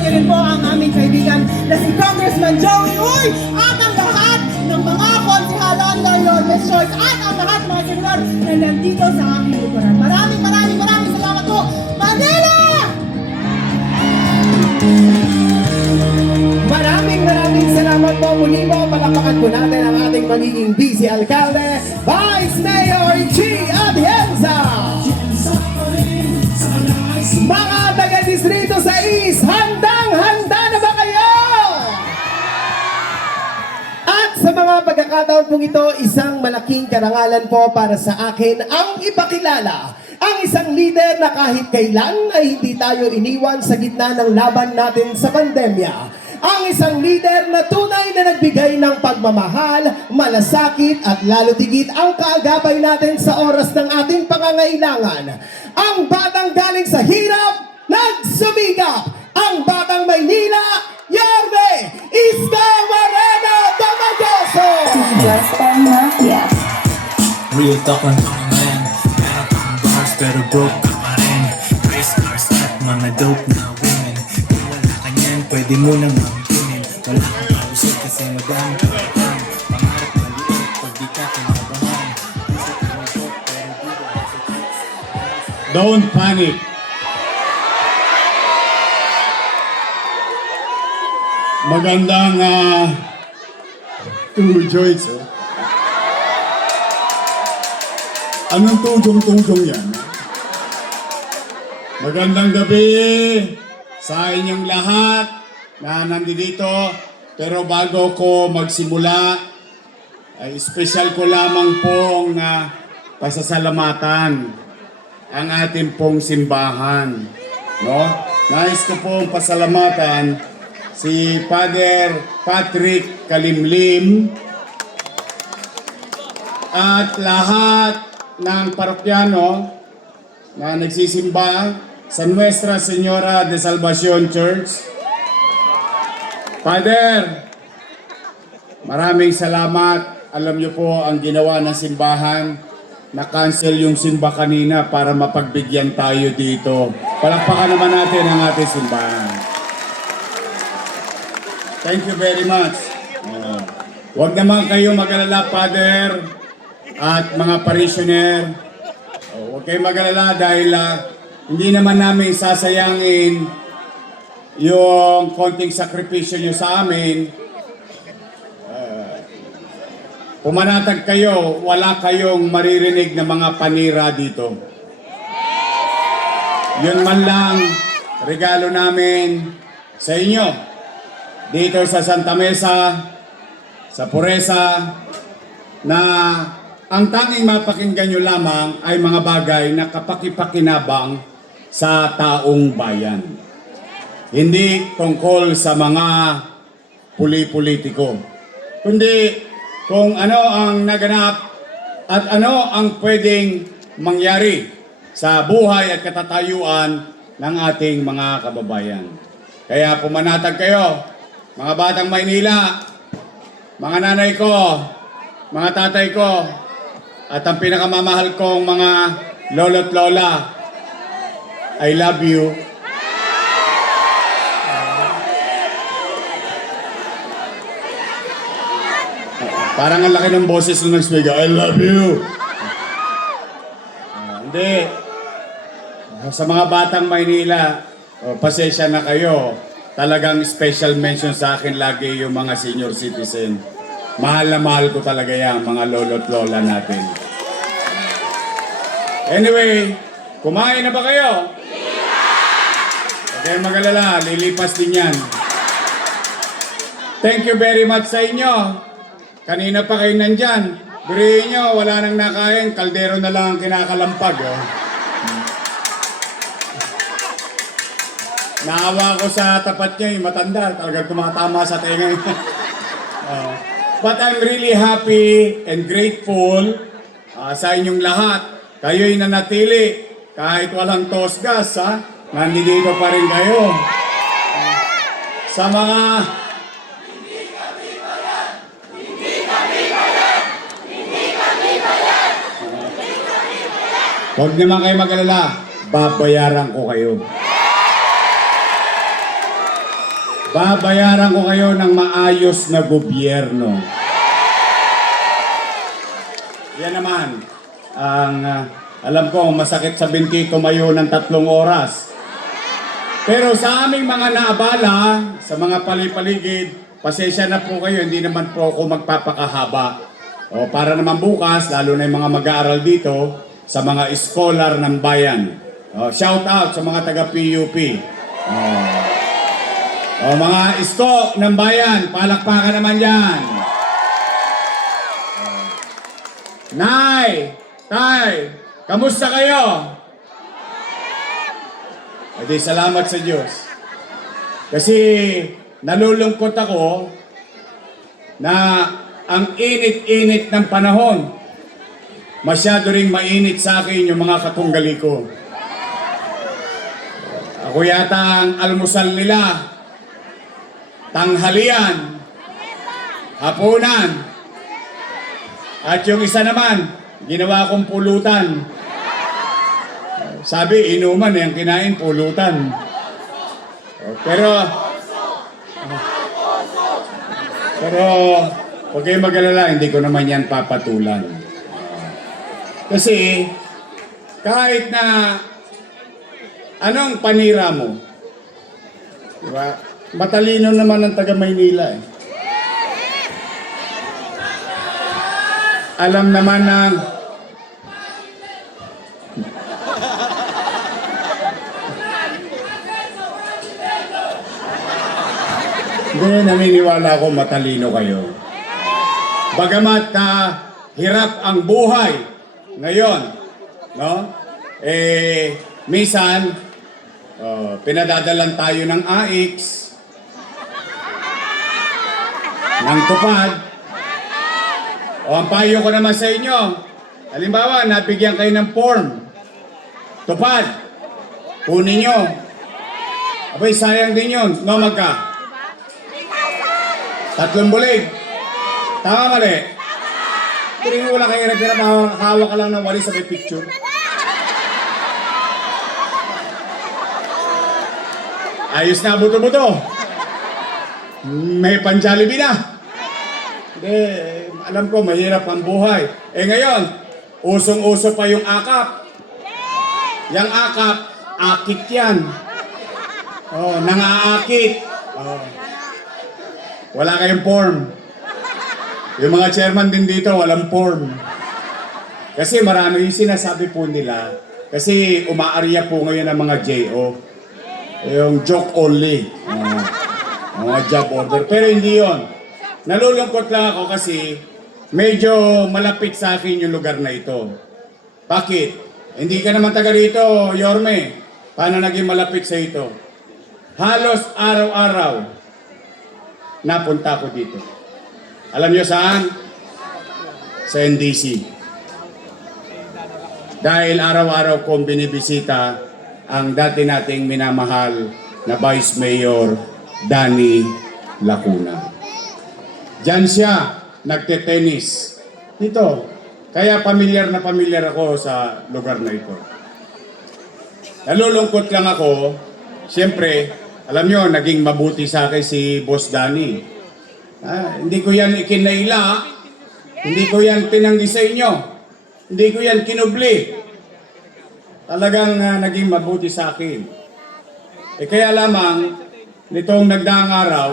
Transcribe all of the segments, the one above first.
niyo rin po ang aming kaibigan na si Congressman Joey Uy at ang lahat ng mga konsihalan ng Lourdes Choice at ang lahat mga senador na nandito sa aming likuran. Maraming salamat po, Manila! Maraming salamat po. Muli po, palakpakan po natin ang ating magiging Vice Alcalde, Vice Mayor G. Atienza. Mga taga-distrito sa East, handang-handa na ba kayo? At sa mga pagkakataon pong ito, isang malaking karangalan po para sa akin ang ipakilala ang isang leader na kahit kailan ay hindi tayo iniwan sa gitna ng laban natin sa pandemya. Ang isang leader na tunay na nagbigay ng pagmamahal, malasakit at lalo tigit ang kaagapay natin sa oras ng ating pangangailangan. Ang batang galing sa hirap, nagsumikap. Ang batang Maynila, Yorme Isko Moreno Damagoso. Just by Mafia. Real talk lang to man. Meron kang bars pero broke ka pa rin. Race cars at mga dope na women. Kung wala ka niyan, pwede mo nang mangkinin. Wala kang pausip kasi madami ka pa. Pangarap maliit pag di ka kinabahan. Don't panic. Magandang Joyce. Oh. Anong tujong-tujong yan? Magandang gabi sa inyong lahat na nandito. Pero bago ko magsimula, ay special ko lamang pong pasasalamatan ang ating pong simbahan. No? Nais ko pong pasalamatan si Father Patrick Kalimlim at lahat ng parokyano na nagsisimba sa Nuestra Señora de Salvación Church. Father, maraming salamat. Alam niyo po ang ginawa ng simbahan. Na-cancel yung simba kanina para mapagbigyan tayo dito. Palakpakan naman natin ang ating simbahan. Thank you very much. Huwag naman kayo mag-alala, Father, at mga parishioner. Huwag kayong mag-alala dahil hindi naman namin sasayangin yung konting sakripisyo nyo sa amin. Pumanatag kayo, wala kayong maririnig na mga panira dito. Yun man lang, regalo namin sa inyo. Dito sa Santa Mesa, sa Puresa, na ang tanging mapakinggan nyo lamang ay mga bagay na kapakipakinabang sa taong bayan. Hindi tungkol sa mga puli-politiko, kundi kung ano ang naganap at ano ang pwedeng mangyari sa buhay at katatayuan ng ating mga kababayan. Kaya pumanatag kayo, mga batang Maynila, mga nanay ko, mga tatay ko, at ang pinakamamahal kong mga lolo't lola, I love you. Parang ang laki ng boses nung nag-speak, I love you. Hindi. Sa mga batang Maynila, pasensya na kayo. Talagang special mention sa akin lagi yung mga senior citizen. Mahal na mahal ko talaga yan, mga lolo't lola natin. Anyway, kumain na ba kayo? Huwag kayong mag-alala, lilipas din yan. Thank you very much sa inyo. Kanina pa kayo nandyan. Burihin nyo, wala nang nakain, kaldero na lang ang kinakalampag. Oh. Naawa ko sa tapat niya, matanda, talagang tumatama sa tenga. But I'm really happy and grateful sa inyong lahat. Kayo'y nanatili, kahit walang tosgas, nandito pa rin kayo. Sa mga... Huwag naman kayo mag-alala, babayaran ko kayo. Babayaran ko kayo ng maayos na gobyerno. Yan naman, alam ko masakit sa binti tumayo ng 3 oras. Pero sa aming mga naabala, sa mga palipaligid, pasensya na po kayo, hindi naman po ako magpapakahaba. O para naman bukas, lalo na yung mga mag-aaral dito, sa mga scholar ng bayan. O, shout out sa mga taga-PUP. O mga isko ng bayan, palakpakan naman yan. Nay, Tay, kamusta kayo? Edi salamat sa Diyos. Kasi nalulungkot ako na ang init-init ng panahon, masyado ring mainit sa akin yung mga katunggali ko. Ako yata ang almusal nila, tanghalian, hapunan, at yung isa naman, ginawa kong pulutan. Sabi, inuman yung kinain, pulutan. Pero, huwag kayong mag-alala, hindi ko naman yan papatulan. Kasi, kahit na anong panira mo, diba? Matalino naman ang taga Maynila eh. Alam naman ng hindi, naniniwala ako matalino kayo. Bagamat hirap ang buhay ngayon, no? Minsan, pinadadalan tayo ng AIX, ng tupad. O ang payo ko naman sa inyo, halimbawa, nabigyan kayo ng form, tupad, kunin nyo. Abay, sayang din yun. No, magka? 3 bulig. Tama mali. Pero yung wala kayo hirap-hirap, hawak ka lang ng wali sa may picture. Ayos na, buto-buto. May pan-Jollibee na. Alam ko, mahirap ang buhay. Ngayon, usong-uso pa yung akap. Yang akap, akit yan. Nangaakit. Wala kayong form. Yung mga chairman din dito, walang form. Kasi marami yung sinasabi po nila. Kasi umaarya po ngayon ang mga JO. Yung joke only. Mga job order. Pero hindi yon. Nalulungkot lang ako kasi medyo malapit sa akin yung lugar na ito. Bakit? Hindi ka naman taga rito, Yorme. Paano naging malapit sa ito? Halos araw-araw napunta ko dito. Alam niyo saan? Sa NDC. Dahil araw-araw kong binibisita ang dati nating minamahal na Vice Mayor Danny Lacuna. Diyan siya nagte-tennis. Dito. Kaya pamilyar na pamilyar ako sa lugar na ito. Nalulungkot lang ako. Siyempre, alam nyo, naging mabuti sa akin si Boss Danny. Hindi ko yan ikinaila. Hindi ko yan tinanggi sa inyo. Hindi ko yan kinubli. Talagang naging mabuti sa akin. Kaya lamang, nitong nagdaang araw,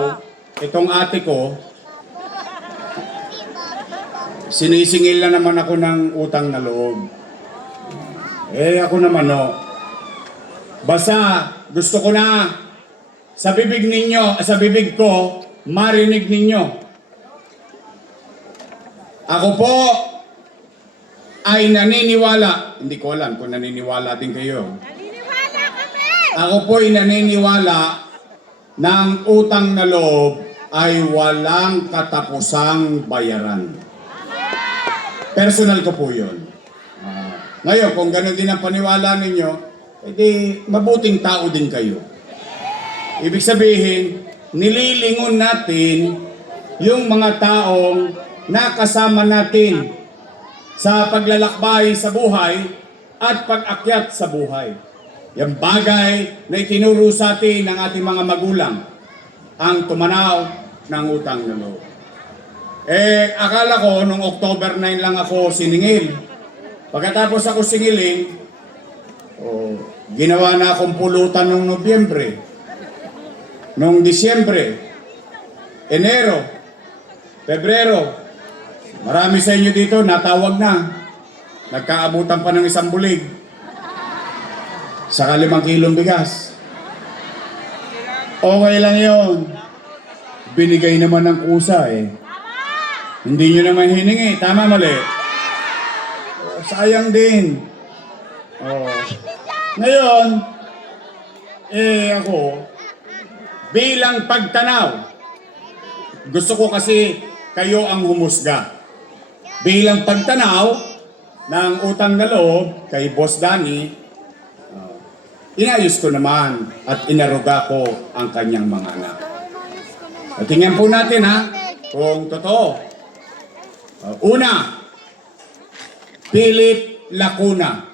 itong ate ko, sinisingil na naman ako ng utang na loob. Ako naman basta gusto ko na sa bibig ninyo, sa bibig ko, marinig ninyo. Ako po ay naniniwala, hindi ko alam kung naniniwala din kayo. Naniniwala kami! Ako po ay naniniwala na ang utang na loob ay walang katapusang bayaran. Personal ko po yun. Ngayon, kung gano'n din ang paniwala ninyo, edi mabuting tao din kayo. Ibig sabihin, nililingon natin yung mga taong nakasama natin sa paglalakbay sa buhay at pag-akyat sa buhay. Yung bagay na itinuro sa atin ng ating mga magulang. ang tumanaw ng utang na loob. Akala ko nung October 9 lang ako siningil. Pagkatapos ako singiling, ginawa na akong pulutan noong Nobyembre, noong Disyembre, Enero, Pebrero. Marami sa inyo dito natawag na. Nagkaabutan pa ng 1 bulig. Saka 5 kilong bigas. Okay lang yun. Binigay naman ng kusa eh. Hindi nyo naman hiningi. Tama, mali? Sayang din. Ngayon, ako, bilang pagtanaw, gusto ko kasi kayo ang humusga. Bilang pagtanaw ng utang na loob kay Boss Danny, inayos ko naman at inaruga ko ang kanyang mga anak. At tingnan po natin kung totoo. Una, Philip Lacuna.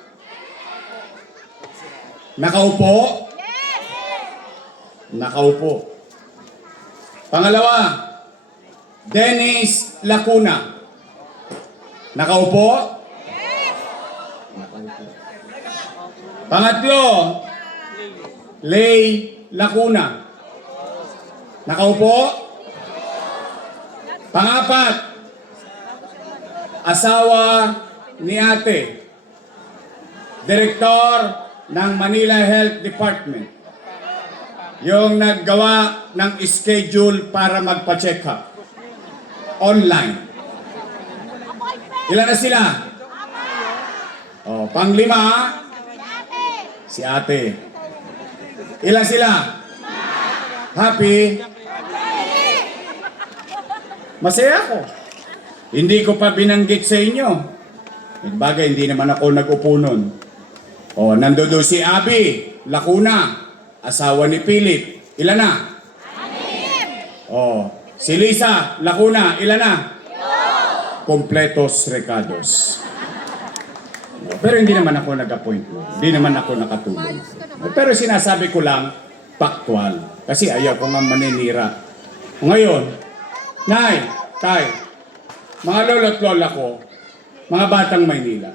Nakaupo? Nakaupo. Pangalawa, Dennis Lacuna. Nakaupo? Nakaupo. Pangatlo, Lay Lacuna. Nakaupo? Pangapat, asawa ni ate, direktor ng Manila Health Department, yung naggawa ng schedule para magpa-check up online. Ilan na sila? Panglima, si ate. Ilan sila? Happy? Masaya ako. Hindi ko pa binanggit sa inyo. Bagay, hindi naman ako nag-upo nun. Nandoon si Abby Lacuna, asawa ni Philip. Ilan na? Si Lisa Lacuna, ilan na? Completos recados. Pero hindi naman ako nag-appoint. Hindi naman ako nakatulong. Pero sinasabi ko lang, factual. Kasi ayaw ko nga maninira. Ngayon, Nay, Tay, mga lolo't lola ko, mga batang Maynila,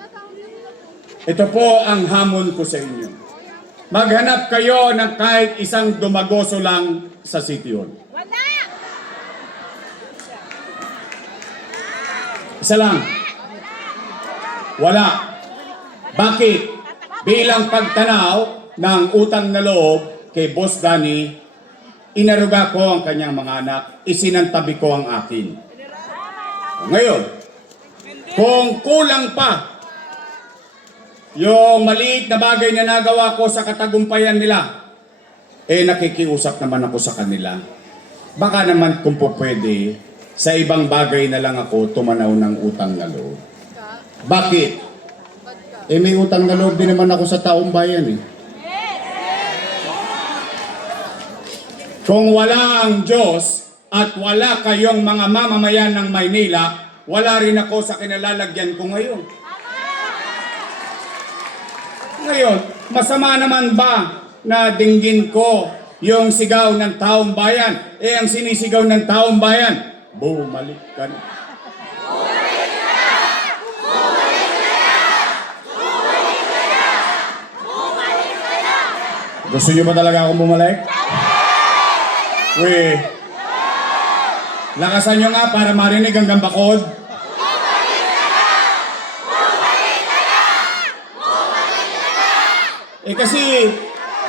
ito po ang hamon ko sa inyo. Maghanap kayo ng kahit isang dumagoso lang sa City Hall. Isa lang. Wala. Bakit? Bilang pagtanaw ng utang na loob kay Boss Danny, inaruga ko ang kanyang mga anak, isinantabi ko ang akin. Ngayon, kung kulang pa yung maliit na bagay na nagawa ko sa katagumpayan nila, nakikiusap naman ako sa kanila. Baka naman kung po pwede, sa ibang bagay na lang ako tumanaw ng utang na loob. Bakit? May utang na loob din naman ako sa taong bayan eh. Kung wala ang Diyos at wala kayong mga mamamayan ng Maynila, wala rin ako sa kinalalagyan ko ngayon. Ngayon, masama naman ba na dinggin ko yung sigaw ng taong bayan? Ang sinisigaw ng taong bayan, bumalik ka na. Bumalik ka na! Bumalik ka na! Bumalik ka na! Bumalik ka na! Gusto nyo ba talaga akong bumalik? Lakasan nyo nga para marinig ang gambakod. Bumalik ka na! Bumalik ka na! Bumalik ka na! Kasi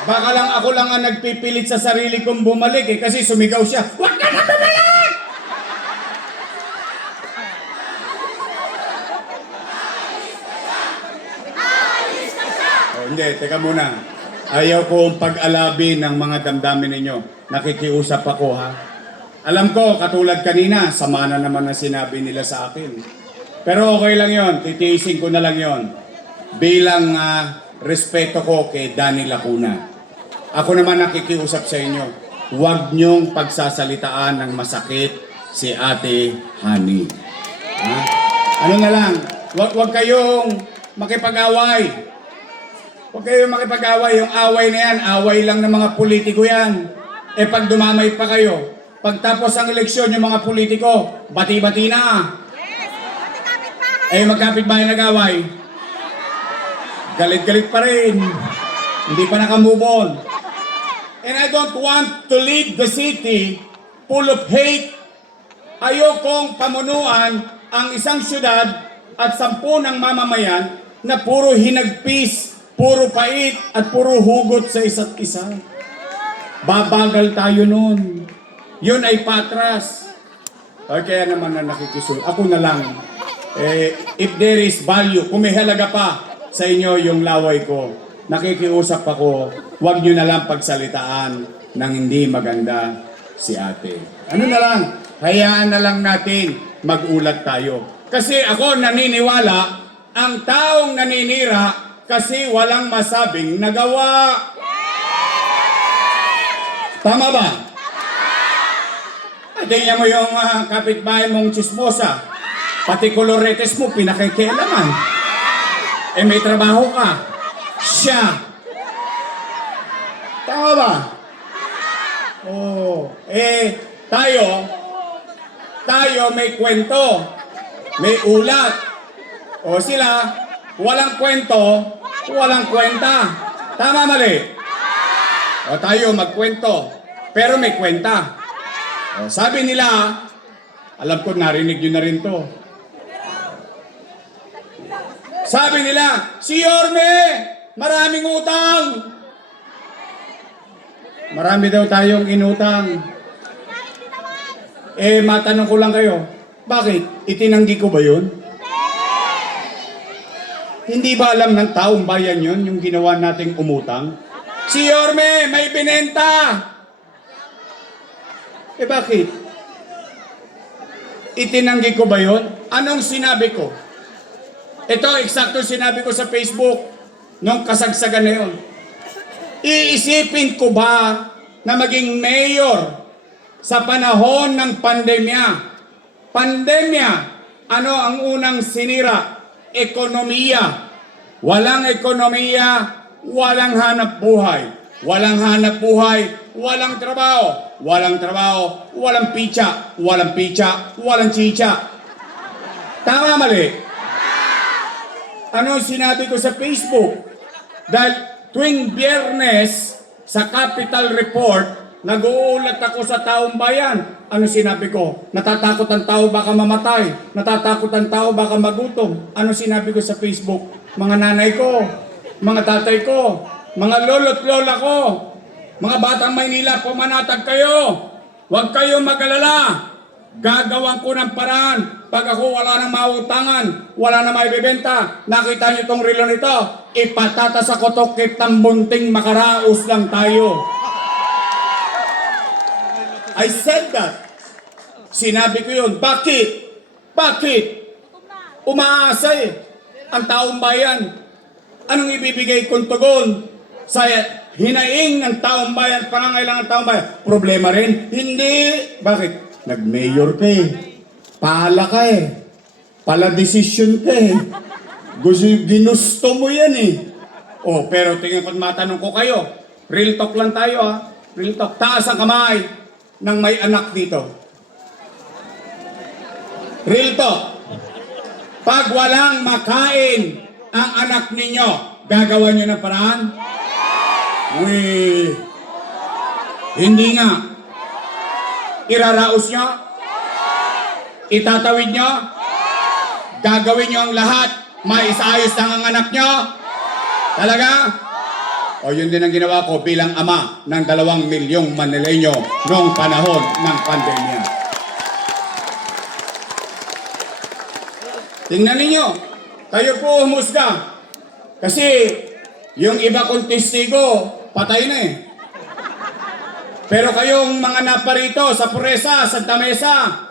baka lang ako lang ang nagpipilit sa sarili kong bumalik kasi sumigaw siya, "Huwag ka na bumalik!" Hindi, teka muna. Ayaw kong pag-alabi ng mga damdamin ninyo. Nakikiusap ako Alam ko, katulad kanina, sama na naman ang sinabi nila sa akin. Pero okay lang yon, titiisin ko na lang yon. Bilang respeto ko kay Danny Lacuna. Ako naman nakikiusap sa inyo, huwag niyong pagsasalitaan ng masakit si Ate Honey. Ano na lang, huwag kayong makipag-away. Huwag kayong makipag-away. Yung away na yan, away lang ng mga politiko yan. Eh pag dumamay pa kayo, pagtapos ang eleksyon yung mga politiko, bati-bati na. Eh magkapit-bahay nag-away, galit-galit pa rin. Hindi pa naka-move on. And I don't want to lead the city full of hate. Ayokong pamunuan ang isang syudad at 10 ng mamamayan na puro hinagpis, puro pait at puro hugot sa isa't isa. Babagal tayo nun. Yun ay patras. Ay, kaya naman na nakikisul. Ako na lang. If there is value, kung may halaga pa sa inyo yung laway ko, nakikiusap ako, huwag nyo na lang pagsalitaan ng hindi maganda si ate. Ano na lang, hayaan na lang natin mag-ulat tayo. Kasi ako naniniwala, ang taong naninira kasi walang masabing nagawa. Tama ba? Ay, tingnan mo yung kapitbahay mong chismosa. Pati koloretes mo, pinakikialaman. Eh, may trabaho ka. Siya. Tama ba? Oh, tayo may kwento. May ulat. O sila, walang kwento, walang kwenta. Tama, mali? O tayo magkwento, pero may kwenta. O sabi nila, alam ko narinig nyo na rin to. Sabi nila, si Yorme, maraming utang. Marami daw tayong inutang. Eh, matanong ko lang kayo, bakit? Itinanggi ko ba yun? Hindi ba alam ng taong bayan yun, yung ginawa nating umutang? Si Yorme, may binenta! Eh bakit? Itinanggi ko ba yun? Anong sinabi ko? Ito, eksakto sinabi ko sa Facebook nung kasagsagan na yun. Iisipin ko ba na maging mayor sa panahon ng pandemya? Pandemya, ano ang unang sinira? Ekonomiya. Walang ekonomiya, walang hanap buhay. Walang hanap buhay, walang trabaho. Walang trabaho, walang picha. Walang picha, walang chicha. Tama, mali? Ano sinabi ko sa Facebook? Dahil tuwing Biyernes sa Capital Report, nag-uulat ako sa taong bayan. Ano sinabi ko? Natatakot ang tao baka mamatay. Natatakot ang tao baka magutom. Ano sinabi ko sa Facebook? Mga nanay ko, mga tatay ko, mga lolo't lola ko, mga batang Maynila, pumanatag kayo. Huwag kayo mag-alala. Gagawan ko ng paraan. Pag ako wala nang mautangan, wala nang maibibenta, nakita niyo tong relo nito, ipatata sa kotokit ng bunting makaraos lang tayo. I said that. Sinabi ko yun. Bakit? Bakit? Umaasa ang taong bayan. Anong ibibigay kong tugon sa hinaing ng taong bayan, pangangailangan ng taong bayan? Problema rin? Hindi. Bakit? Nag-mayor ka Pahala ka Pala-desisyon ka Ginusto mo yan Oh, pero tingnan ko matanong ko kayo. Real talk lang tayo Real talk. Taas ang kamay ng may anak dito. Real talk. Pag walang makain ang anak ninyo, gagawa nyo ng paraan? Uy, hindi nga. Iraraos nyo? Itatawid nyo? Gagawin nyo ang lahat? Maisayos lang ang anak nyo? Talaga? O yun din ang ginawa ko bilang ama ng 2 milyong Manileño noong panahon ng pandemya. Tingnan ninyo, kayo po humusga. Kasi yung iba kong testigo, patay na Pero kayong mga naparito sa Puresa, Santa Mesa,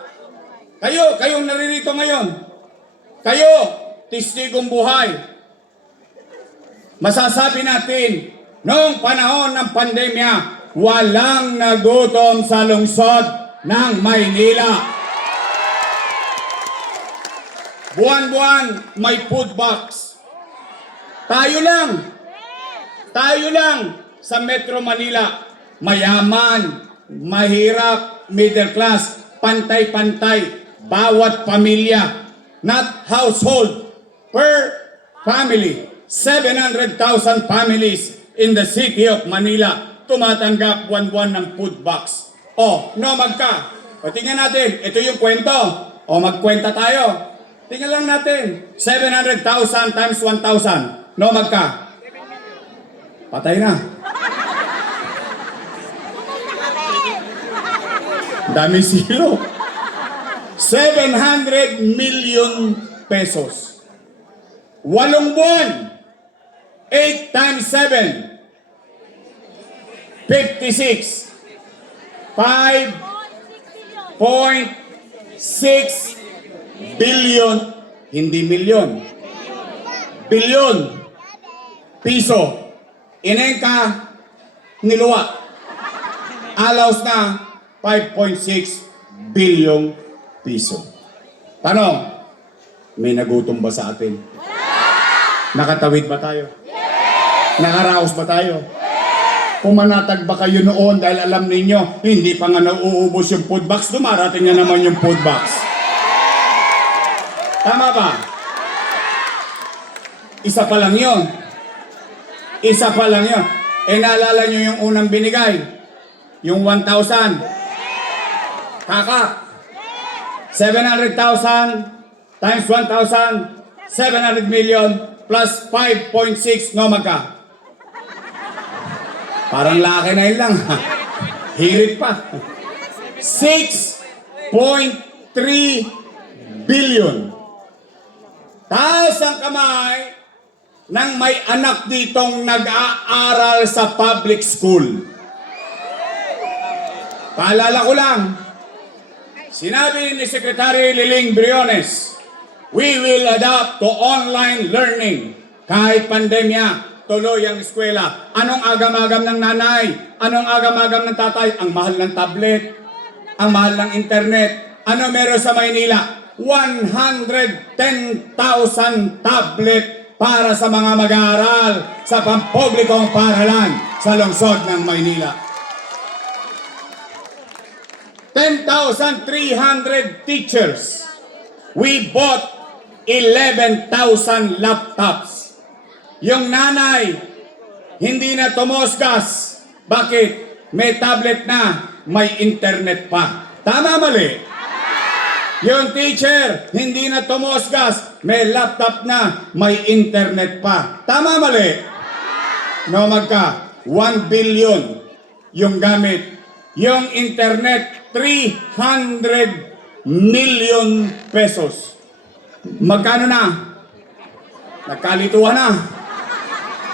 kayong naririto ngayon. Kayo, testigong buhay. Masasabi natin, noong panahon ng pandemya, walang nagutom sa lungsod ng Maynila. Buwan-buwan, may food box. Tayo lang sa Metro Manila, mayaman, mahirap, middle class, pantay-pantay, bawat pamilya, not household, per family. 700,000 families in the city of Manila tumatanggap buwan-buwan ng food box. O, no, magka. O, tingnan natin, ito yung kwento. O, magkwenta tayo. Tingnan lang natin, 700,000 times 1,000. No, magka. Patay na. Dami silo. 700 million pesos. 8 buwan. 8 times 7. 56. 5.6 billion. Hindi milyon. Bilyon. Piso. Inengka. Niluwa. Alaws na 5.6 billion piso. Tanong, may nagutom ba sa atin? Nakatawid ba tayo? Nakaraos ba tayo? Pumanatag ba kayo noon dahil alam ninyo, hindi pa nga nauubos yung food box, dumarating na naman yung food box. Tama ba? Isa pa lang yun. Isa pa lang yun. Eh naalala nyo yung unang binigay? Yung 1,000. Kaka. 700,000 times 1,000. 700 million plus 5.6. No, magka. Parang laki na yun lang. Hirit pa. 6.3 billion. Taas ang kamay ng may anak ditong nag-aaral sa public school. Paalala ko lang, sinabi ni Secretary Liling Briones, we will adapt to online learning. Kahit pandemya, tuloy ang eskwela. Anong agam-agam ng nanay? Anong agam-agam ng tatay? Ang mahal ng tablet, ang mahal ng internet. Ano meron sa Maynila? 110,000 tablet para sa mga mag-aaral sa pampublikong paaralan sa lungsod ng Maynila. 10,300 teachers. We bought 11,000 laptops. Yung nanay, hindi na tumosgas. Bakit? May tablet na, may internet pa. Tama, mali? Yung teacher, hindi na tumosgas. May laptop na, may internet pa. Tama, mali? No, magka. 1 billion yung gamit. Yung internet, 300 million pesos. Magkano na? Nagkalituhan na.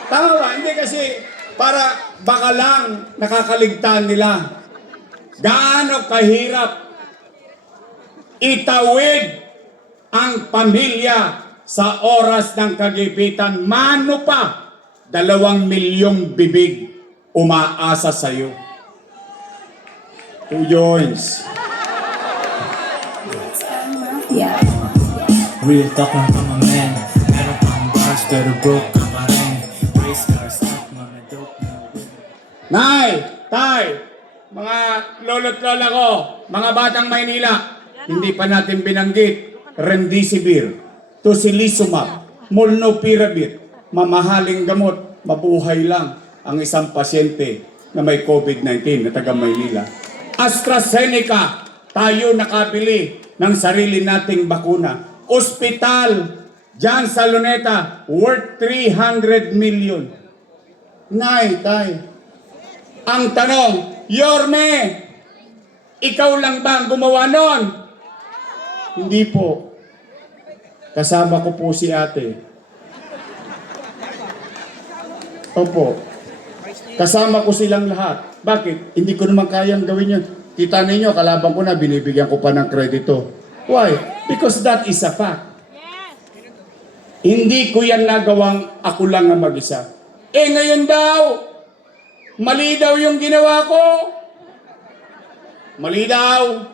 Tama ba? Hindi kasi para baka lang nakakaligtaan nila. Gaano kahirap itawid ang pamilya sa oras ng kagipitan. Mano pa, 2 milyong bibig umaasa sa'yo. 2 joints. Yeah. Real talk lang from a man. Meron kang bars pero broke ka pa rin. Race cars at mga dope na women. Nay, tay, mga lolo't lola ko, mga batang Maynila, hindi pa natin binanggit, Remdesivir, Tocilizumab, Molnupiravir, mamahaling gamot, mabuhay lang ang isang pasyente na may COVID-19 na taga Maynila. AstraZeneca, tayo nakabili ng sarili nating bakuna. Ospital, dyan sa Luneta, worth 300 million. Nay, tay, ang tanong, Yorme, ikaw lang ba ang gumawa nun? Hindi po. Kasama ko po si ate. Opo. Kasama ko silang lahat. Bakit? Hindi ko naman kayang gawin yun. Kita ninyo, kalaban ko na, binibigyan ko pa ng kredito. Why? Because that is a fact. Hindi ko yan nagawang ako lang ang mag-isa. Eh ngayon daw, mali daw yung ginawa ko. Mali daw.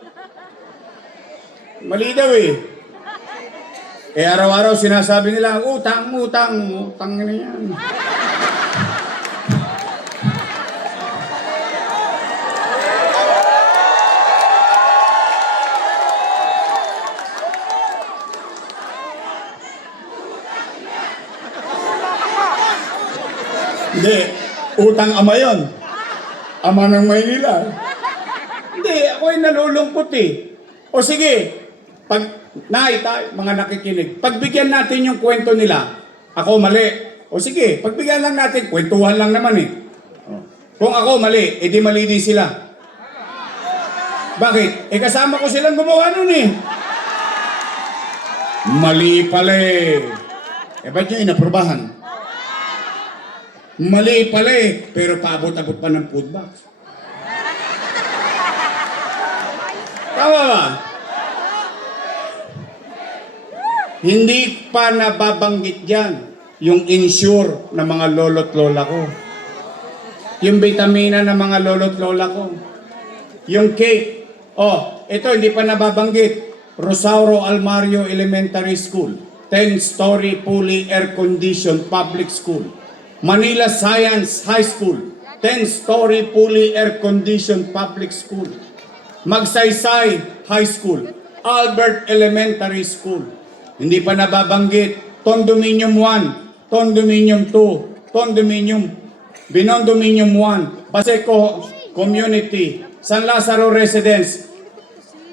Mali daw eh. Eh araw-araw sinasabi nila, utang na yan. Utang ama yon. Ama ng Maynila. Hindi, ako ay nalulungkot eh. O sige, mga nakikinig, pagbigyan natin yung kwento nila, ako mali. O sige, pagbigyan lang natin, kwentuhan lang naman eh. Kung ako mali, edi mali din sila. Bakit? Kasama ko silang gumawa nun eh. Mali pala eh. Ba't nyo inaprubahan? Mali pala eh, pero paabot-abot pa ng food box. Tama ba? Hindi pa nababanggit dyan yung insure ng mga lolo't lola ko. Yung vitamina ng mga lolo't lola ko. Yung cake. Ito hindi pa nababanggit. Rosauro Almario Elementary School. 10-story fully air-conditioned public school. Manila Science High School. 10-story fully air-conditioned public school. Magsaysay High School. Albert Elementary School. Hindi pa nababanggit. Condominium 1, Condominium 2, Binondominium 1, Baseco Community, San Lazaro Residence,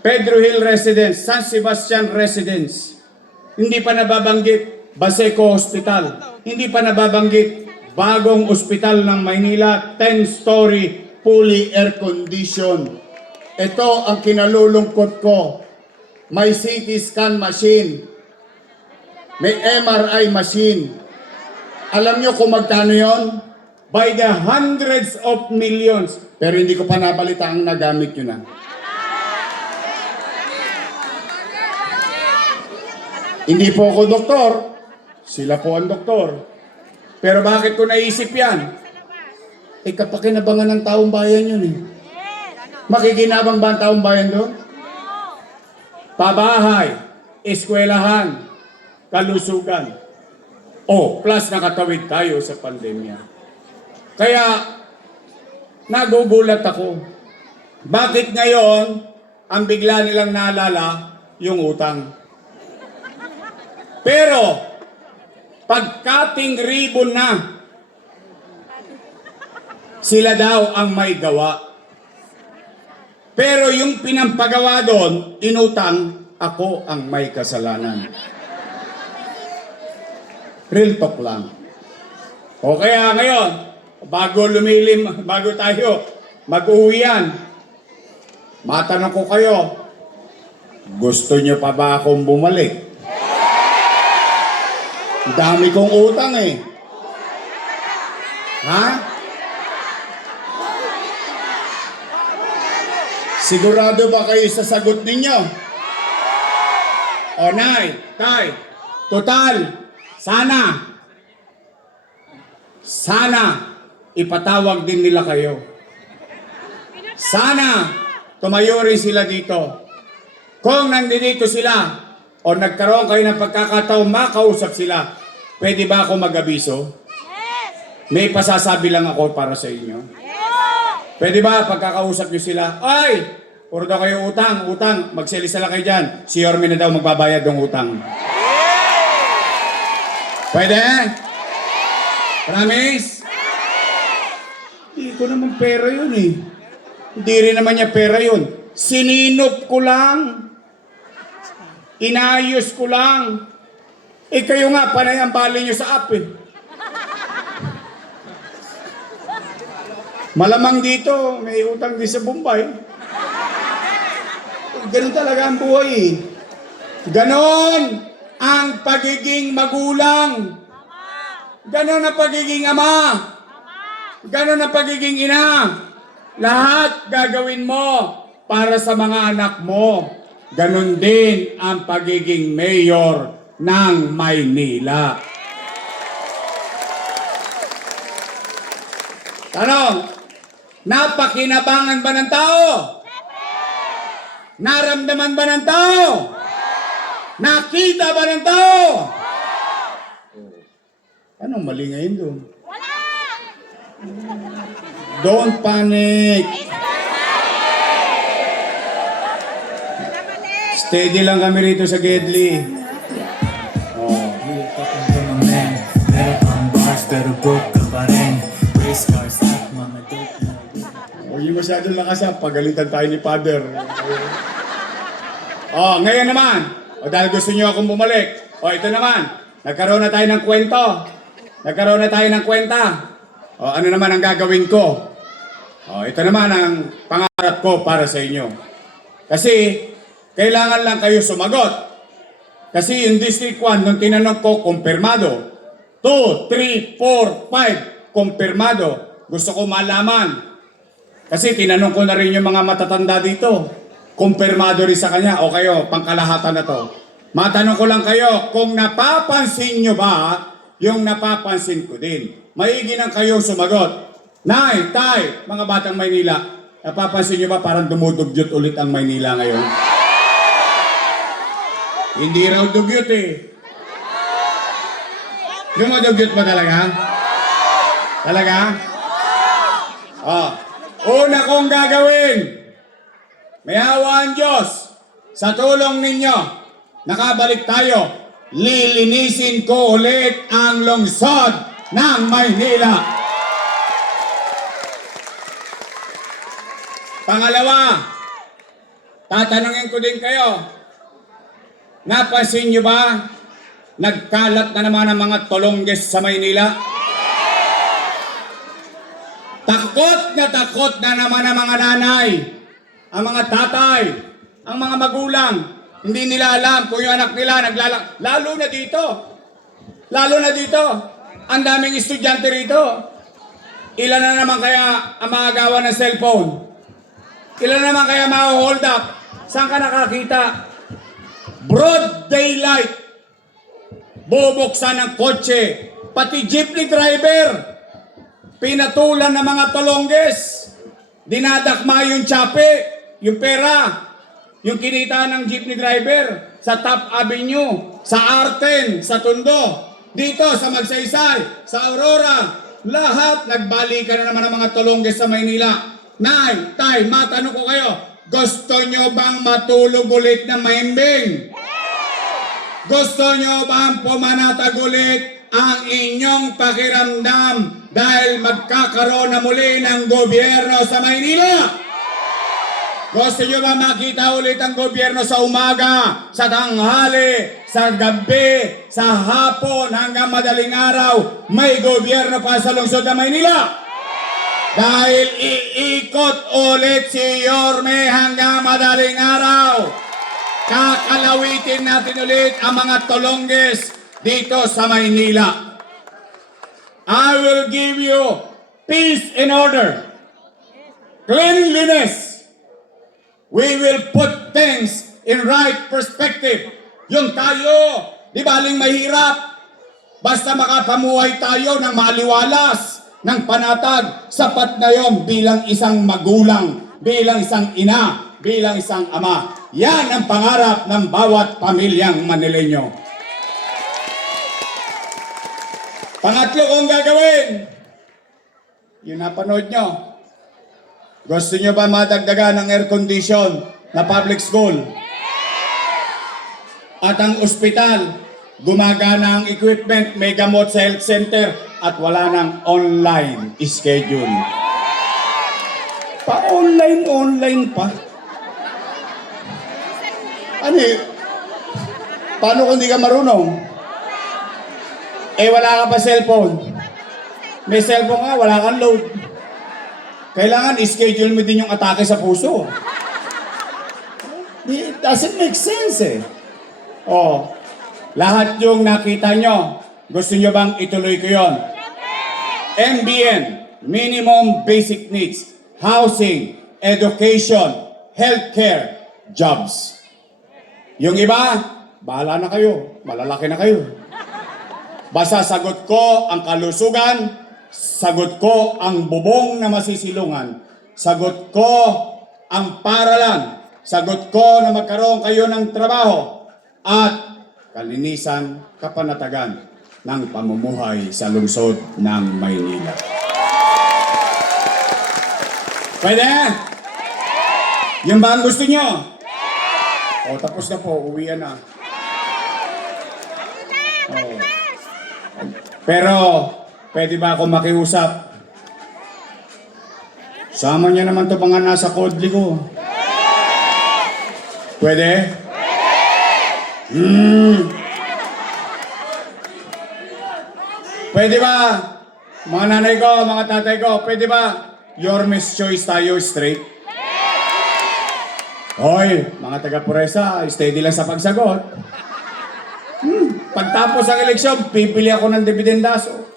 Pedro Hill Residence, San Sebastian Residence. Hindi pa nababanggit Baseco Hospital. Hindi pa nababanggit bagong ospital ng Maynila, 10-story fully air-conditioned. Ito ang kinalulungkot ko. May CT scan machine. May MRI machine. Alam nyo kung magkano yon? By the hundreds of millions. Pero hindi ko pa nabalita ang nagamit yun na. Hindi po ako doktor. Sila po ang doktor. Pero bakit ko naisip yan? Kapakinabangan ng taong bayan yun eh. Makikinabang ba ang taong bayan doon? Pabahay, eskwelahan, kalusugan. Plus nakatawid tayo sa pandemya. Kaya, nagugulat ako. Bakit ngayon, ang bigla nilang naalala, yung utang? Pero, pagkating ribbon na, sila daw ang may gawa. Pero yung pinampagawa doon, inutang, ako ang may kasalanan. Real talk lang. O kaya ngayon, bago tayo mag-uwian, matanong ko kayo, gusto nyo pa ba akong bumalik? Dami kong utang eh. Ha? Sigurado ba kayo sa sagot ninyo? O nay, tay, total, sana ipatawag din nila kayo. Sana tumayo rin sila dito. Kung nandito sila o nagkaroon kayo ng pagkakataon makausap sila, pwede ba ako mag-abiso? May pasasabi lang ako para sa inyo. Pwede ba pagkakausap nyo sila? Ay! Puro daw kayo utang, magsilisala kayo dyan. Si Yorme na daw magbabayad ng utang. Pwede? Promise? Hindi ko naman pera yun eh. Hindi rin naman niya pera yun. Sininop ko lang. Inayos ko lang. Kayo nga, panay ang bali nyo sa app eh. Malamang dito, may utang din sa Bombay. Ganun talaga ang buhay eh. Ganon ang pagiging magulang. Ganon ang pagiging ama. Ganon ang pagiging ina. Lahat gagawin mo para sa mga anak mo. Ganon din ang pagiging mayor ng Maynila. Tanong, napakinabangan ba ng tao? Naramdaman ba ng tao? Nakita ba ng tao? Anong mali ngayon doon? Don't panic. Steady lang kami rito sa Gedli. Real talk lang to my man. Meron kang bars pero broke ka pa rin. Race cars at mga dope na Huwag yung masyadong lakas ha, pagalitan tayo ni Father. Ngayon naman, dahil gusto niyo akong bumalik, ito naman, nagkaroon na tayo ng kwento. Nagkaroon na tayo ng kwenta. Ano naman ang gagawin ko? Ito naman ang pangarap ko para sa inyo. Kasi, kailangan lang kayo sumagot. Kasi yung District 1, nung tinanong ko, kumpirmado. 2, 3, 4, 5, kumpirmado. Gusto ko malaman. Kasi tinanong ko na rin yung mga matatanda dito. Kumpirmado rin sa kanya. O kayo, pangkalahatan na to. Matanong ko lang kayo, kung napapansin nyo ba yung napapansin ko din. Maigi nang kayong sumagot. Nay, tay, mga batang Maynila, napapansin nyo ba parang dumudugyot ulit ang Maynila ngayon? Hindi raw dugyot eh. Dumudugyot ba talaga? Talaga? Una kong gagawin, may awa ang Diyos. Sa tulong ninyo, nakabalik tayo. Lilinisin ko ulit ang lungsod ng Maynila. Pangalawa, tatanungin ko din kayo, napansin nyo ba, nagkalat na naman ang mga tolongges sa Maynila? Takot na naman ang mga nanay, ang mga tatay, ang mga magulang. Hindi nila alam kung yung anak nila lalo na dito. Ang daming estudyante rito. Ilan na naman kaya ang mga gawa ng cellphone? Ilan na naman kaya ma-hold up? Saan ka nakakita? Broad daylight. Bubuksan ng kotse. Pati jeepney driver. Pinatulan ng mga tolongges. Dinadakma yung tsape, yung pera. Yung kinita ng jeepney driver sa Top Avenue, sa Arten, sa Tondo, dito sa Magsaysay, sa Aurora, lahat nagbalikan na naman ang mga tolongges sa Maynila. Nay, tay, matanong ko kayo, gusto nyo bang matulog ulit ng mahimbing? Gusto nyo bang pumanatag ulit ang inyong pakiramdam dahil magkakaroon na muli ng gobyerno sa Maynila? Gusto nyo ba makita ulit ang gobyerno sa umaga, sa tanghali, sa gabi, sa hapon, hanggang madaling araw, may gobyerno pa sa lungsod ng Maynila? Dahil iikot ulit si Yorme hanggang madaling araw. Kakalawitin natin ulit ang mga tolongges dito sa Maynila. I will give you peace and order, cleanliness. We will put things in right perspective. Yung tayo, di baling mahirap. Basta makapamuhay tayo ng maaliwalas, ng panatag, sapat na yon bilang isang magulang, bilang isang ina, bilang isang ama. Yan ang pangarap ng bawat pamilyang Manileño. Pangatlo kong gagawin, yung napanood nyo. Gusto nyo ba madagdagan ng air condition na public school? At ang ospital, gumagana ang equipment, may gamot sa health center, at wala ng online schedule. Pa-online pa. Ano eh? Paano kung di ka marunong? Wala ka pa cellphone. May cellphone nga, wala kang load. Kailangan i-schedule mo din yung atake sa puso. It doesn't make sense eh. Lahat yung nakita nyo, gusto nyo bang ituloy ko yun? MBN, Minimum Basic Needs, Housing, Education, Healthcare, Jobs. Yung iba, bahala na kayo, malalaki na kayo. Basta sagot ko ang kalusugan, sagot ko ang bubong na masisilungan. Sagot ko ang paralan. Sagot ko na magkaroon kayo ng trabaho. At kalinisan, kapanatagan ng pamumuhay sa lungsod ng Maynila. Pwede? Yung ba ang gusto nyo? Tapos na po. Uwian na. Pero, pwede ba ako makiusap? Sama niya naman to mga nasa kodli ko. Pwede? Pwede ba? Mga nanay ko, mga tatay ko, pwede ba? Your Miss Choice tayo straight? Hoy, mga taga-Puresa, steady lang sa pagsagot. Pagtapos ang eleksyon, pipili ako ng dividendaso.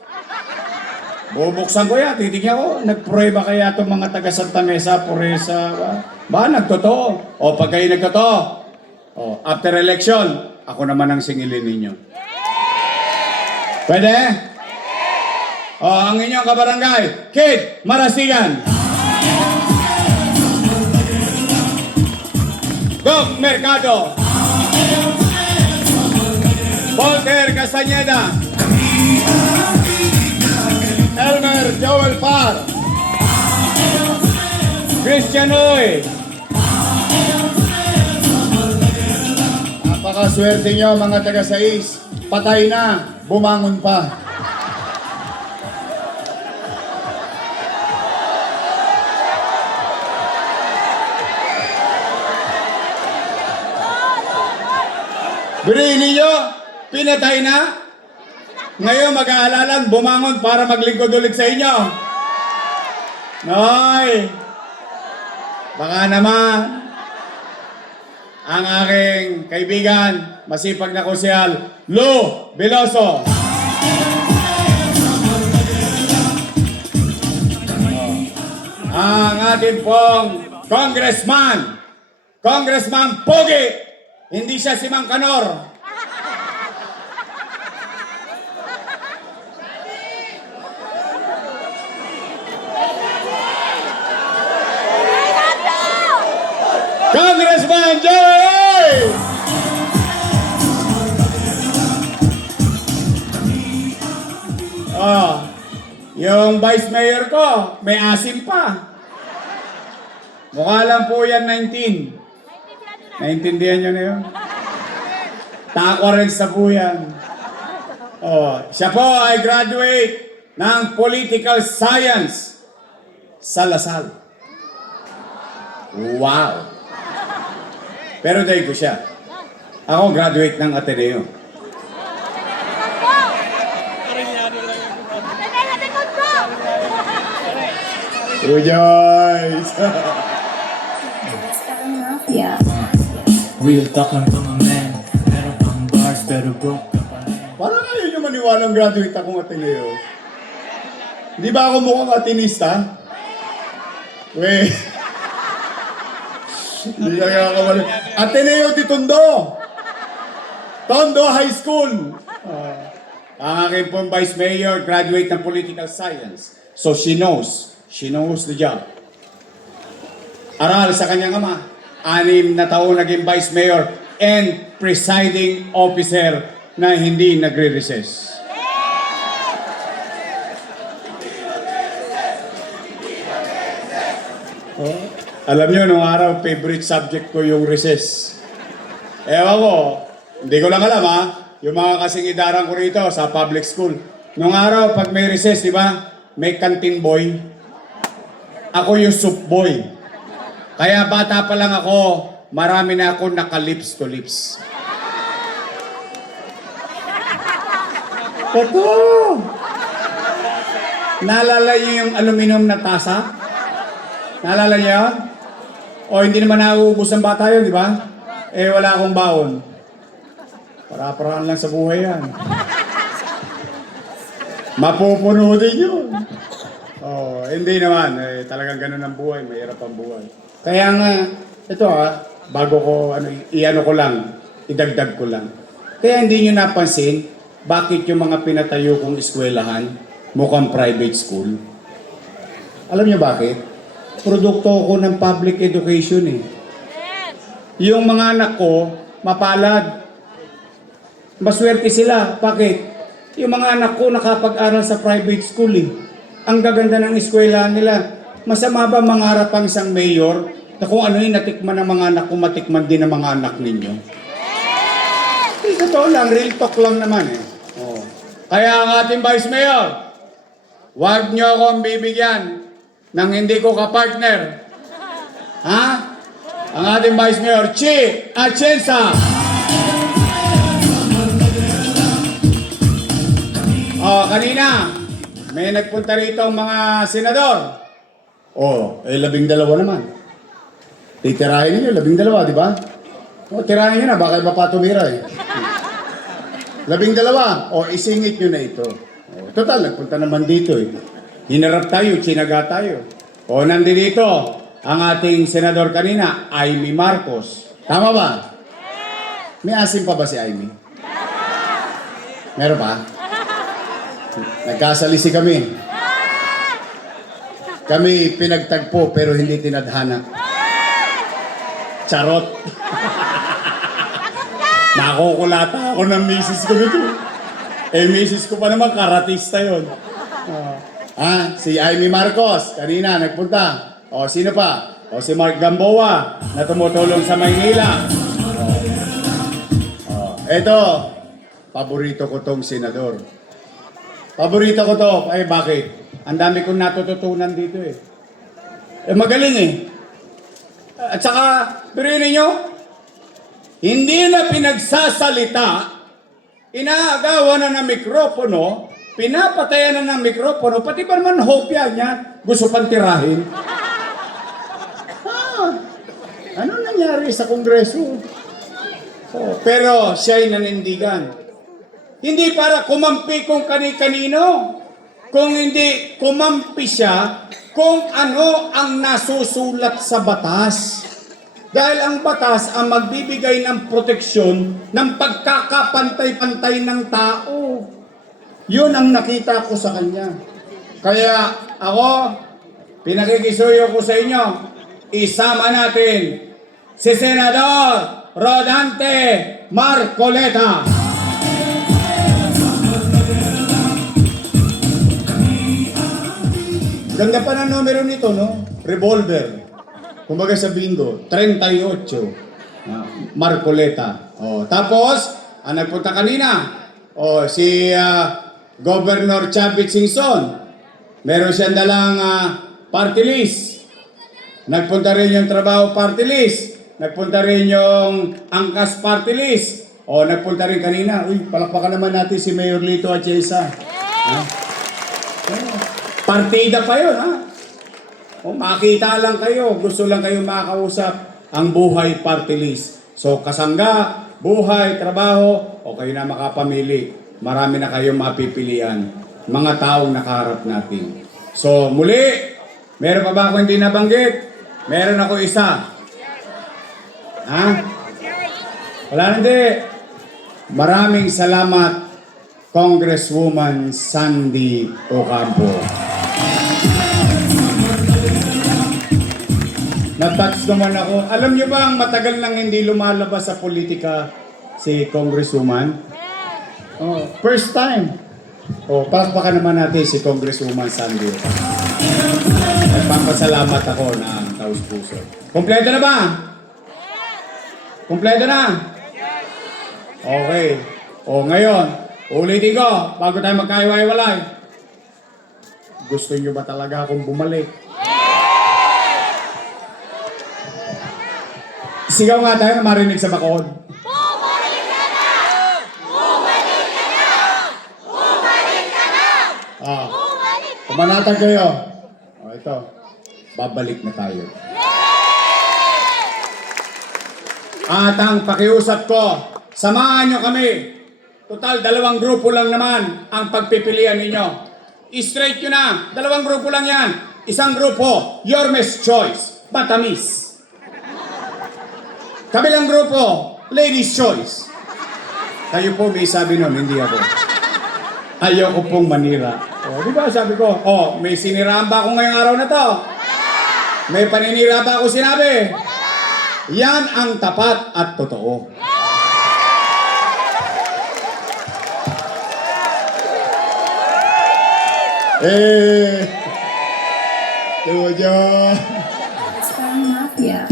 Bubuksan ko yan, titignan ko. Nagprueba kaya itong mga taga Santa Mesa, Puresa, ba nagtotoo? O pag kayo nagtotoo, after election, ako naman ang singilin ninyo. Pwede? Ang inyong kabarangay, Kid Marasigan. Gog Mercado. Volker Castañeda. Elmer Joel Par. Christian Oy. Napakaswerte nyo mga taga-sais. Patay na, bumangon pa. Biriin ninyo, pinatay na. Ngayon mag-aalalan, bumangon para maglingkod ulit sa inyo. Noy, baka naman ang aking kaibigan, masipag na konsyal, Lou Veloso. Ang ating pong Congressman Pogi. Hindi siya si Mang Kanor. Congressman Joey! Yung vice mayor ko, may asim pa. Mukha lang po yan 19. Naintindihan nyo na yun? Takwa rin sa po yan. Siya po ay graduate ng Political Science sa Lasal. Wow! Pero dahil ko siya. Ako graduate ng Ateneo. Joyce! Star Mafia. Real talk lang to my man. Meron pang bars pero broke ka pa rin. Parang ayaw nyo maniwalang graduate akong Ateneo. Di ba ako mukhang Atenista? Wait. Hindi ka kakamali. Ateneo de Tondo. Tondo High School. Ang aking pong Vice Mayor, graduate ng Political Science. So she knows the job. Aral sa kanyang ama. 6 na taon naging Vice Mayor and presiding officer na hindi nagre-recess. Alam nyo, nung araw, favorite subject ko yung recess. Ewan ko, hindi ko lang alam yung mga kasing idaran ko rito sa public school. Nung araw, pag may recess, di ba, may canteen boy. Ako yung soup boy. Kaya bata pa lang ako, marami na ako naka-lips to lips. Totoo! Naalala niyo yung aluminum na tasa? Naalala niyo yun? O hindi naman nauubos ng bata yun, di ba? Eh wala akong baon. Para-paraan lang sa buhay yan. Mapupuno din yun. Hindi naman. Talagang ganun ang buhay. Mahirap ang buhay. Kaya nga, ito bago ko, i-ano ko lang, idagdag ko lang. Kaya hindi nyo napansin, bakit yung mga pinatayo kong eskwelahan, mukhang private school? Alam nyo bakit? Produkto ko ng public education eh. Yung mga anak ko, mapalad. Maswerte sila. Bakit? Yung mga anak ko nakapag-aral sa private school eh. Ang gaganda ng eskwelahan nila. Masama ba mangarap ang isang mayor na kung ano yung natikman ng mga anak ko, matikman din ng mga anak ninyo? Totoo lang, real talk lang naman eh. Kaya ang ating Vice Mayor, huwag nyo akong bibigyan ng hindi ko kapartner. Ha? Ang ating Vice Mayor, Chi Atienza. Kanina, may nagpunta rito ang mga senador. 12 naman. Titirahin niyo, 12, di ba? Tirahin niyo na, baka iba pa tumira eh. 12, isingit niyo na ito. Total, nagpunta naman dito eh. Hinarap tayo, chinaga tayo. Nandito ang ating senador kanina, Amy Marcos. Tama ba? May asim pa ba si Amy? Meron pa? Nagkasalisi kami. Kami pinagtagpo pero hindi tinadhana. Charot. Nakukulata ako ng misis ko nito. Misis ko pa naman, karatista yun. Si Amy Marcos, kanina nagpunta. Sino pa? Si Mark Gamboa, na tumutulong sa Maynila. Eto, paborito ko tong senador. Paborito ko to. Bakit? Ang dami kong natututunan dito eh. Magaling eh. At saka, pero ninyo, hindi na pinagsasalita, inaagawan na ng mikropono, pinapatayan na ng mikropono, pati ba naman hopya niya, gusto pang tirahin. Ano nangyari sa Kongreso? Pero siya'y nanindigan. Hindi para kumampi kung kani-kanino, kung hindi kumampi siya kung ano ang nasusulat sa batas. Dahil ang batas ang magbibigay ng proteksyon ng pagkakapantay-pantay ng tao. Yun ang nakita ko sa kanya. Kaya ako, pinakikisuyo ko sa inyo, isama natin si Senador Rodante Marcoleta. Ganda pa ng numero nito, no? Revolver. Kumbaga sa bingo, 38. Marcoleta. Tapos, ang nagpunta kanina, si Governor Chavit Singson. Meron siyang dalang party list. Nagpunta rin yung trabaho party list. Nagpunta rin yung angkas party list. Nagpunta rin kanina. Palakpakan naman natin si Mayor Lito Atienza. Partida pa yun, ha? Makita lang kayo, gusto lang kayo makausap ang buhay party list. So, kasangga, buhay, trabaho, kayo na makapamili. Marami na kayong mapipilian. Mga taong nakaharap natin. So, muli, meron pa ba ako hindi nabanggit? Meron ako isa. Ha? Wala hindi. Maraming salamat, Congresswoman Sandy Ocampo. Natouch naman ako. Alam niyo ba ang matagal nang hindi lumalabas sa politika si Congresswoman? First time. Palakpakan naman natin si Congresswoman Sandy. Nagpapasalamat ako na taos puso. Kompleto na ba? Kompleto na? Okay. Ngayon, ulitin ko, bago tayo magkaiwalay. Gusto niyo ba talaga akong bumalik? Sigaw nga tayo na marinig sa bakod. Bumalik ka na! Bumalik ka na! Bumalik ka na! Bumalik! Kumanatag kayo. Ito. Babalik na tayo. At ang pakiusap ko, samahan nyo kami. Total, 2 grupo lang naman ang pagpipilian ninyo. I-straight nyo na. 2 grupo lang yan. Isang grupo, Yormes Choice, Batamis. Kabilang grupo, Ladies Choice. Kayo po may sabi nun, hindi ako. Ayoko pong manira. Di ba sabi ko, may siniraan ba ako ngayong araw na to? May paninira ba ako sinabi? Yan ang tapat at totoo. Tuyo. Mafia.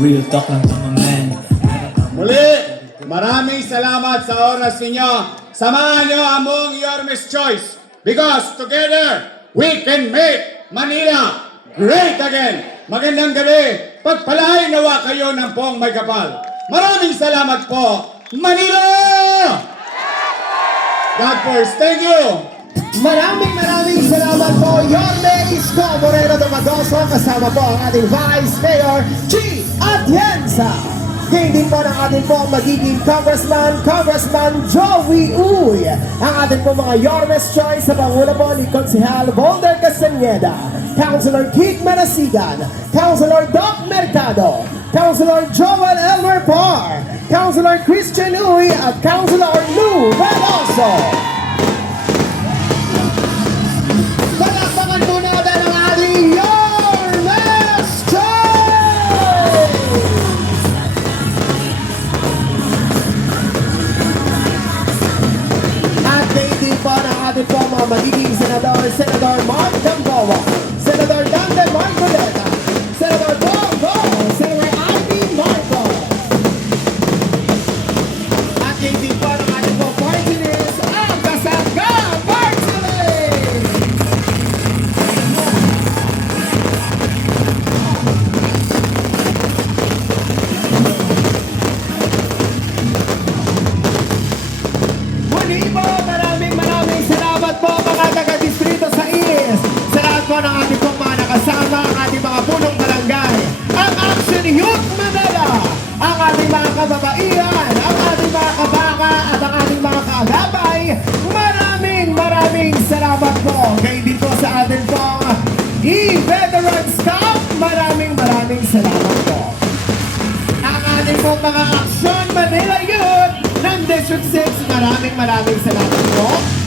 Real talk lang to my man. Muli, maraming salamat sa oras ninyo. Samahan nyo among Yormes Choice because together we can make Manila, great again. Magandang gabi. Pagpalain nawa kayo ng poong may kapal. Maraming salamat po, Manila! God first. Thank you. Maraming salamat po, Yorme Isko Moreno de Magoso, kasama po ang ating Vice Mayor, G. Atienza. Ngayon din po ng ating po magiging Congressman Joey Uy. Ang ating po mga Yorme's Choice sa Pangulo po ni Konsehal Bolder Castañeda, Councilor Kik Manasigan, Councilor Doc Mercado, Councilor Joel Elmer Parr, Councilor Christian Uy at Councilor Lou Veloso. Palakpakan muna natin ang ating Yorme's Choice! At hindi po ng ating po mga magiging senador, Senador Mark Gamboa, Senador Dante Marcoleta, Senador Bongo, Senador Ivy Marcos. At hindi po ng ating po party list, ang Kasangga Party List! Muli po, maraming salamat po mga taga-distrito sa Inis. Sa lahat po ng ating pong mga nakasama, ang ating mga punong barangay, ang Action Youth Manila, ang ating mga kababaihan, ang ating mga kabaka at ang ating mga kaagapay. Maraming salamat po. Kayo din po sa ating pong E-Veterans Cup. Maraming salamat po. Ang ating pong mga Action Manila Youth ng District 6, maraming salamat po.